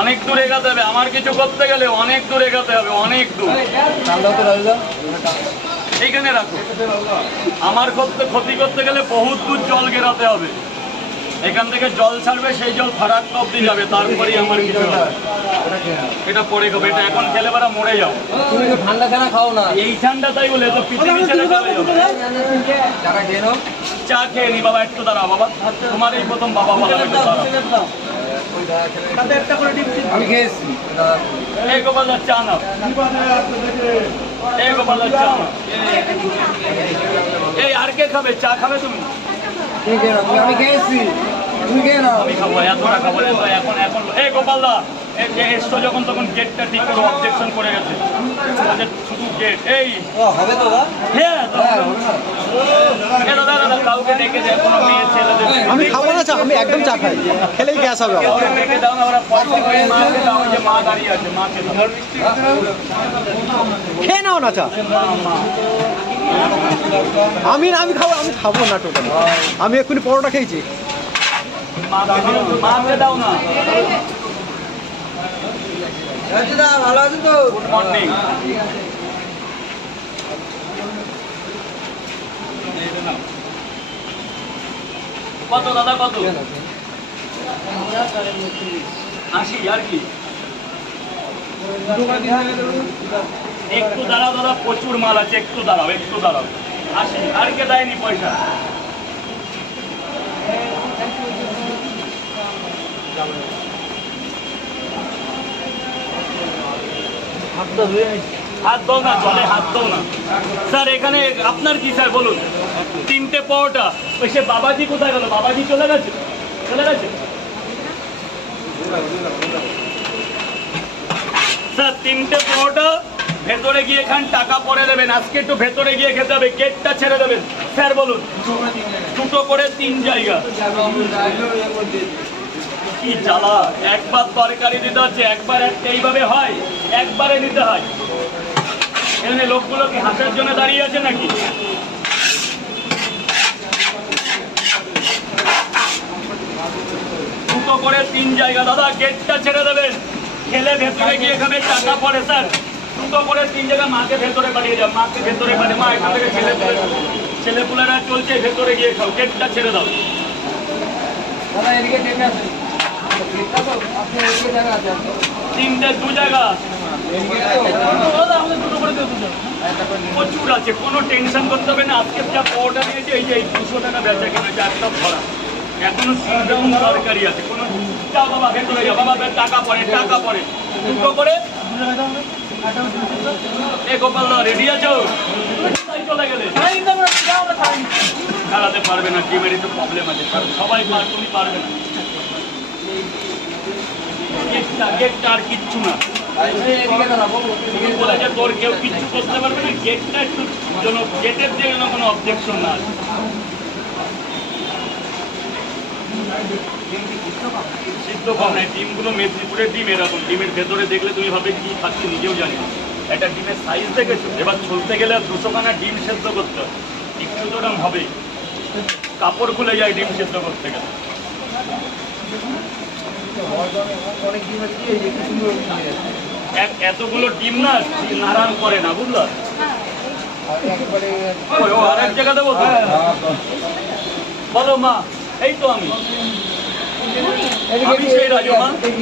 অনেক দূর এগাতে হবে, আমার কিছু করতে গেলে অনেক দূর এগাতে হবে, অনেক দূর। এইখানে রাখো। আমার করতে, ক্ষতি করতে গেলে বহুত দূর জল গেরাতে হবে। এখান থেকে জল ছাড়বে, সেই জল ফারাক অব্দি যাবে, তারপরেই আমার কিছু এটা পরে খাবে, এটা এখন খেলে বেড়া মরে যাও তুমি তো ঠান্ডা খানা খাও না এই ঠান্ডা তাই বলে তো পৃথিবী ছেড়ে নাও চা খেয়ে নি, বাবা, একটু দাঁড়া বাবা। তোমার এই প্রথম বাবা বলা একটু দাঁড়াও আমি খেয়েছি। এই গোপাল দাস চা নাও। এই গোপাল দাস চা নাও। এই আর কে খাবে? চা খাবে তুমি? আমি খেয়েছি। তুমি খেয়ে নাও। আমি খাব এতটা খাব এখন এখন এই গোপাল দা এসছো যখন তখন গেটটা ঠিক করে অবজেকশন করে গেছে। শুধু গেট এই। হবে তো হ্যাঁ তো- হ্যাঁ হবে না এ দাদা দাদা কাউকে ডেকে দেয় কোনো মেয়ে ছেলেদের আমি খাব না চা আমি একদম চা খাই। খেলেই গ্যাস হবে আমার। ডেকে দাও না ওরা পয়সা করে মাকে দাও যে মা দাঁড়িয়ে আছে দাও। খেয়ে নাও না চা। আমি না আমি খাব আমি খাব না টোটাল আমি এক্ষুনি পরোটা খেয়েছি। মাকে দাও না। ভালো আছো তো? গুড মর্নিং কত দাদা কত? আশি আর কি? একটু দাঁড়াও দাদা প্রচুর মাল আছে একটু দাঁড়াও একটু দাঁড়াও। আশি আর কে দেয়নি পয়সা? হাত দাও না, জলে হাত দাও না। স্যার, এখানে আপনার কি, স্যার, বলুন? তিনটে পরোটা। ওই সে বাবাজি কোথায় গেল? বাবাজি চলে গেছে? চলে গেছে? স্যার, তিনটে পরোটা, ভেতরে গিয়ে এখান টাকা পরে দেবেন। আজকে একটু ভেতরে গিয়ে খেতে হবে, গেটটা ছেড়ে দেবেন। স্যার, বলুন। দুটো করে তিন জায়গা। কি জ্বালা? একবার তরকারি দিতে হচ্ছে, একবার এইভাবে হয়, একবারে নিতে হয়। এখানে লোকগুলো কি হাসার জন্য দাঁড়িয়ে আছে নাকি? দুটো করে তিন জায়গা। দাদা গেটটা ছেড়ে দেবেন। খেলে ভেতরে গিয়ে খাবে টাকা পড়ে স্যার। দুটো করে তিন জায়গা মাকে ভেতরে পাঠিয়ে যাও মাকে ভেতরে পাঠিয়ে মা এখান থেকে ছেলে ছেলেপুলেরা চলছে ভেতরে গিয়ে খাও। গেটটা ছেড়ে দাও। দাদা এদিকে তিনটে দু জায়গা প্রচুর আছে, কোনো টেনশন করতে হবে না। আজকে যা পাওয়াটা নিয়েছে এই যে এই দুশো টাকা বেচা কিনেছে একটা ভরা। এখনও সিজন সরকারি আছে, কোনো বাবা ভেতরে যাও। বাবা টাকা পড়ে টাকা পড়ে দুটো করে। এ গোপাল রেডি আছো? চলে গেলে। খেলাতে পারবে না টিমের একটু প্রবলেম আছে। সবাই পার, তুমি পারবে না। গেটটা গেটটা আর কিচ্ছু না। তোর কেউ কিছু করতে পারবে না গেটটা একটু যেন গেটের যে কোনো অবজেকশন না আছে। সিদ্ধ নাই ডিমগুলো মেদিনীপুরের ডিম এরকম, ডিমের ভেতরে দেখলে তুমি ভাবে কি খাচ্ছি নিজেও জানি। একটা ডিমের সাইজ দেখেছ এবার চলতে গেলে দুশো খানা ডিম সেদ্ধ করতে হয় একটু তো ওরকম হবে কাপড় খুলে যায় ডিম সেদ্ধ করতে গেলে এতগুলো ডিম না, নারায়ণ করে না, বুঝলো? আরেক জায়গা দেবো? বলো মা, এই তো আমি। আমি সেই রাজু মা। এদিকে